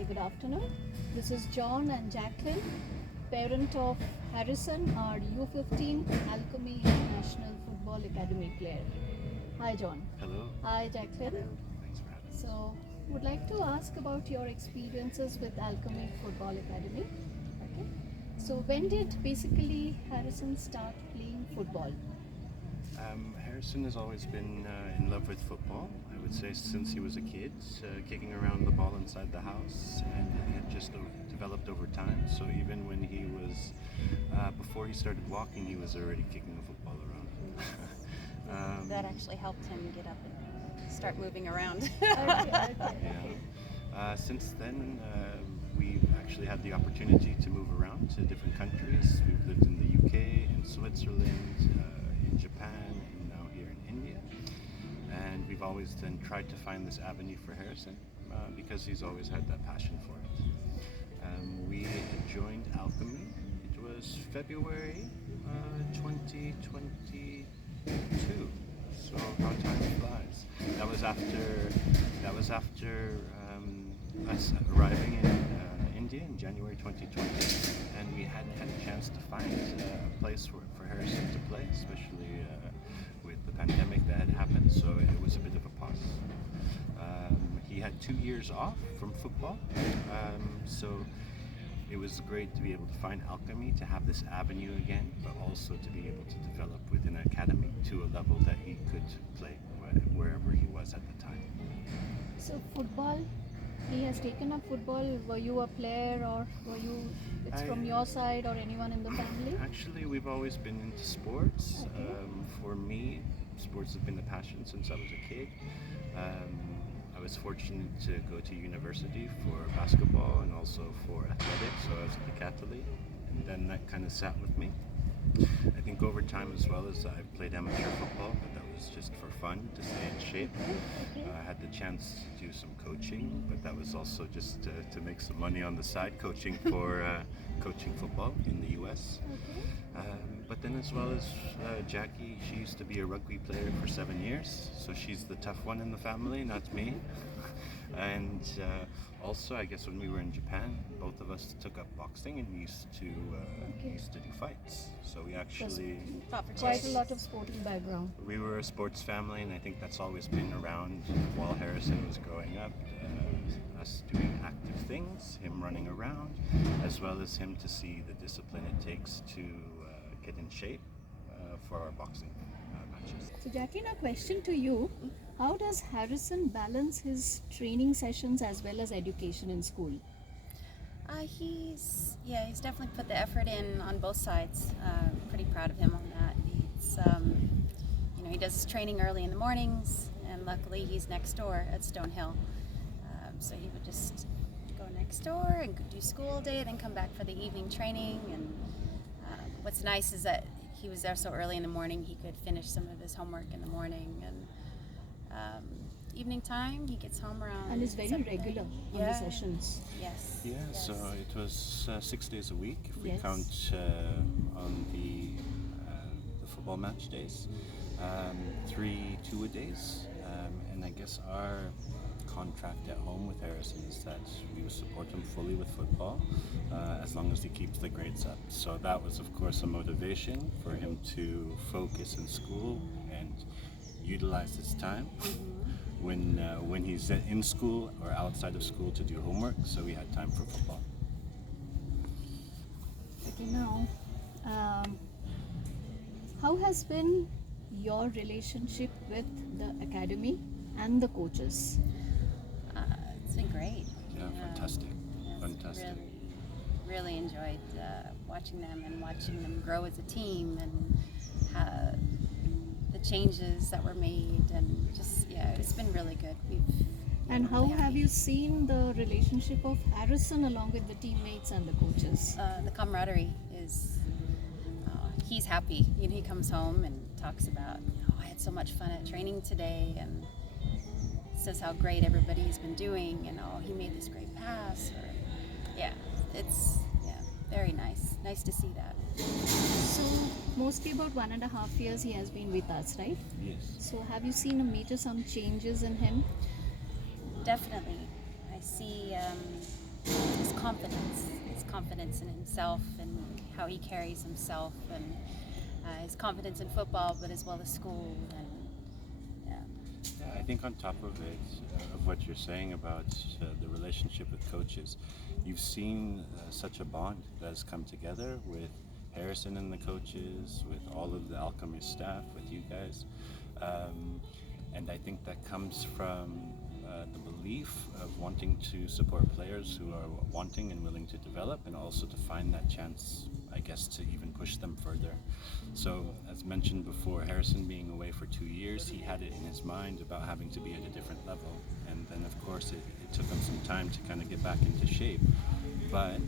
Hi, good afternoon. This is John and Jacqueline, parent of Harrison, our U15 Alchemy International Football Academy player. Hi, John. Hello. Hi, Jacqueline. Thanks for having me. So, would like to ask about your experiences with Alchemy Football Academy. Okay. So, when did basically Harrison start playing football? Harrison has always been in love with football. I would say since he was a kid, kicking around the ball inside the house, and it had just developed over time. So even when he was, before he started walking, he was already kicking a football around. That actually helped him get up and start moving around. Okay. Yeah. Since then, we've actually had the opportunity to move around to different countries. We've lived in the UK, in Switzerland, in Japan, and now here in India. And we've always then tried to find this avenue for Harrison because he's always had that passion for it. We had joined Alchemy. It was February 2022. So how time flies. That was after us arriving in India in January 2020, and we hadn't had a chance to find a place for Harrison to play, especially with the pandemic that had happened. So it was a bit of a pause. He had 2 years off from football, so it was great to be able to find Alchemy, to have this avenue again, but also to be able to develop within an academy to a level that he could play wherever he was at the time. So, football, he has taken up football. Were you a player, or it's from your side or anyone in the family? Actually, we've always been into sports. Okay. For me, sports have been a passion since I was a kid. I was fortunate to go to university for basketball and also for athletics, so I was a decathlete, and then that kind of sat with me. I think over time as well as I've played amateur football, but that was just for fun, to stay in shape. I had the chance to do some coaching, but that was also just to make some money on the side, coaching for coaching football in the US. But then as well as Jackie, she used to be a rugby player for 7 years, so she's the tough one in the family, not me. And also, I guess when we were in Japan, both of us took up boxing and used to do fights. So we actually Quite a lot of sporting background. we were a sports family, and I think that's always been around while Harrison was growing up. Us doing active things, him running around, as well as him to see the discipline it takes to get in shape for our boxing matches. So, Jacqueline, a question to you. How does Harrison balance his training sessions as well as education in school? He's definitely put the effort in on both sides. Pretty proud of him on that. He does his training early in the mornings, and luckily he's next door at Stonehill. So he would just go next door and do school all day, then come back for the evening training. And what's nice is that he was there so early in the morning, he could finish some of his homework in the morning. And evening time, he gets home around. And is very 7:30. regular on the sessions. Yes. Yeah, yes. so it was 6 days a week if we Yes. count on the football match days, 3 two-a-days, and I guess our contract at home with Harrison is that we will support him fully with football as long as he keeps the grades up. So that was of course a motivation for him to focus in school and utilize his time when he's in school or outside of school to do homework, so we had time for football. Okay, now, how has been your relationship with the academy and the coaches? It's been great. Yeah, fantastic. Yes, Fantastic. Really enjoyed watching them and watching them grow as a team, and the changes that were made, and just it's been really good. And how really have happy. you seen the relationship of Harrison along with the teammates and the coaches? The camaraderie is. He's happy. He comes home and talks about, I had so much fun at training today, and says how great everybody's been doing, and he made this great pass. It's very nice. Nice to see that. So, mostly about 1.5 years he has been with us, right? Yes. So, have you seen some changes in him? Definitely. I see his confidence in himself and how he carries himself, and his confidence in football, but as well as school. And Yeah, I think on top of it, of what you're saying about the relationship with coaches, you've seen such a bond that has come together with Harrison and the coaches, with all of the Alchemy staff, with you guys. And I think that comes from the belief of wanting to support players who are wanting and willing to develop, and also to find that chance, I guess, to even push them further. So, as mentioned before, Harrison being away for 2 years, he had it in his mind about having to be at a different level. And then, of course, it took him some time to kind of get back into shape. But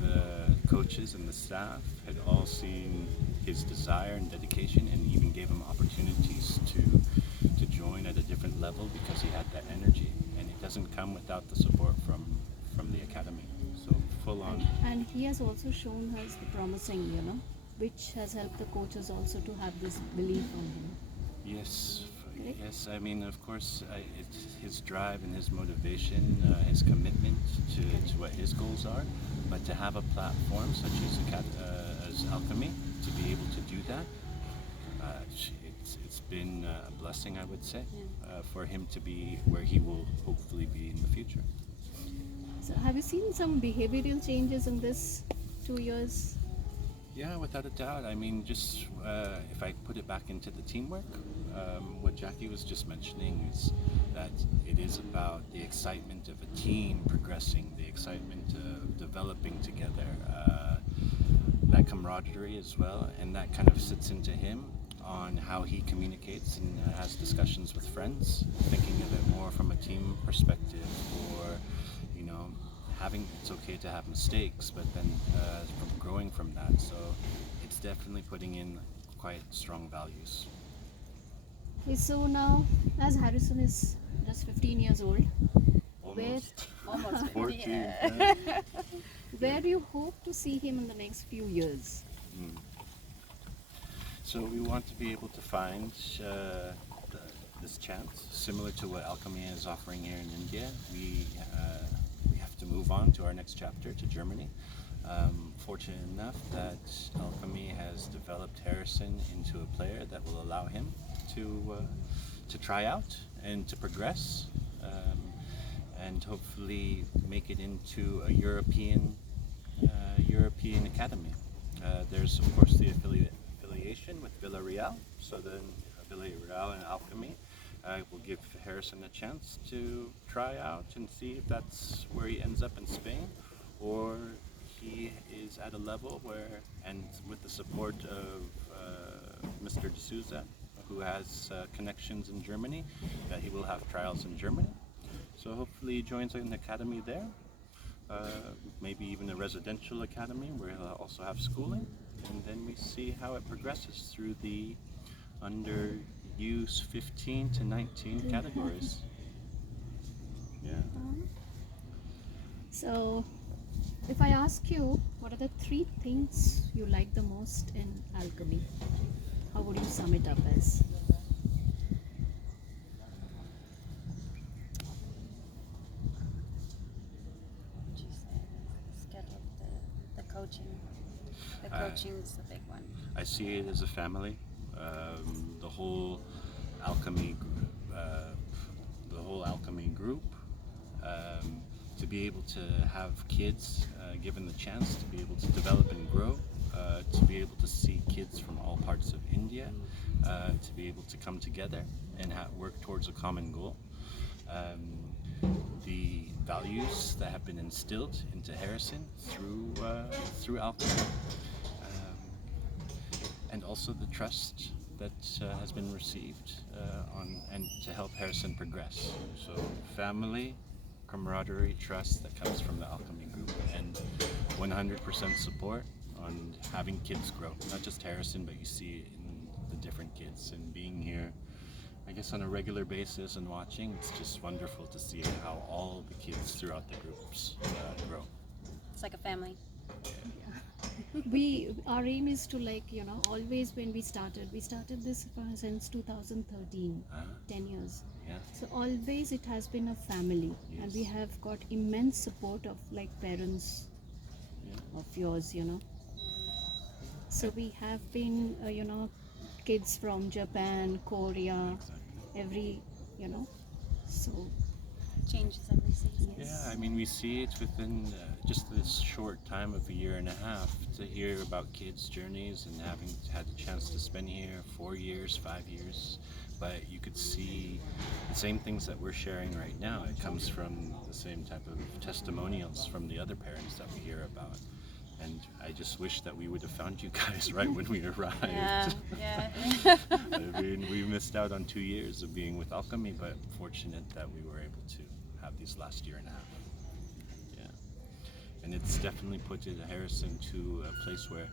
the coaches and the staff had all seen his desire and dedication, and even gave him opportunities to join at a different level because he had that energy. And it doesn't come without the support from the academy. So full on. And he has also shown us the promising, which has helped the coaches also to have this belief on him. Yes, Correct? yes. I mean, of course, it's his drive and his motivation, his commitment to what his goals are. But to have a platform such as Alchemy, to be able to do that, it's been a blessing, I would say, for him to be where he will hopefully be in the future. So have you seen some behavioral changes in this 2 years? Yeah, without a doubt. I mean, just if I put it back into the teamwork, what Jackie was just mentioning is that it is about the excitement of a team progressing, the excitement of developing together, that camaraderie as well, and that kind of sits into him on how he communicates and has discussions with friends, thinking of it more from a team perspective, or it's okay to have mistakes, but then from growing from that. So it's definitely putting in quite strong values. Okay, so now, as Harrison is just 15 years old, almost 14. Yeah. where do you hope to see him in the next few years? So we want to be able to find this chance, similar to what Alchemy is offering here in India. We have to move on to our next chapter, to Germany. Fortunate enough that Alchemy has developed Harrison into a player that will allow him to try out and to progress, and hopefully make it into a European academy. There's of course the affiliation with Villarreal, so then Villarreal and Alchemy will give Harrison a chance to try out and see if that's where he ends up in Spain, or he is at a level where, and with the support of Mr. D'Souza, who has connections in Germany, that he will have trials in Germany. So hopefully he joins an academy there, maybe even a residential academy where he'll also have schooling, and then we see how it progresses through the under use 15 to 19 categories. Yeah. So, if I ask you, what are the 3 things you like the most in Alchemy? How would you sum it up as? Would you say the schedule, the coaching? The coaching's the big one. I see it as a family. The whole Alchemy, group. To be able to have kids given the chance to be able to develop and grow, to be able to see kids from all parts of India, to be able to come together and work towards a common goal. The values that have been instilled into Harrison through Alchemy, and also the trust that has been received and to help Harrison progress. So family, camaraderie, trust that comes from the Alchemy group, and 100% support on having kids grow. Not just Harrison, but you see it in the different kids, and being here, I guess, on a regular basis and watching. It's just wonderful to see how all the kids throughout the groups grow. It's like a family. Yeah. Our aim is to, like, always when we started this since 2013, Uh-huh. 10 years. Yeah. So always it has been a family, and we Yes. have got immense support of, like, parents Yeah. of yours. So we have been, kids from Japan, Korea, Exactly. every, so Changes every season. Yeah, I mean, we see it within just this short time of a year and a half to hear about kids' journeys and having had the chance to spend here 4 years, 5 years. But you could see the same things that we're sharing right now. It comes from the same type of testimonials from the other parents that we hear about. And I just wish that we would have found you guys right when we arrived. Yeah, yeah. I mean, we missed out on 2 years of being with Alchemy, but fortunate that we were able to have these last year and a half. Yeah. And it's definitely put Harrison to a place where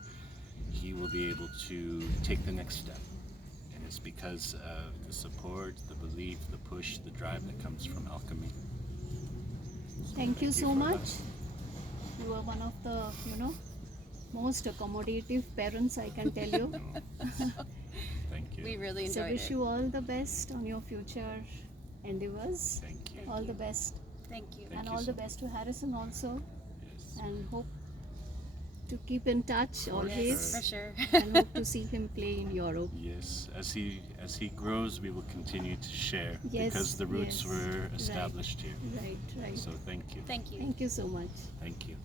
he will be able to take the next step. And it's because of the support, the belief, the push, the drive that comes from Alchemy. thank you so for much. that. You are one of the, most accommodative parents, I can tell you. Thank you. We really So enjoyed wish it. you all the best on your future endeavors. Thank you. All the best. Thank you. Thank And you all so the much. best to Harrison also. Yes. And hope to keep in touch For always. Yes, for sure. And hope to see him play in Europe. Yes, as he grows, we will continue to share Yes, because the roots yes. were Right. established here. Right, right. So thank you. Thank you. Thank you so much. Thank you.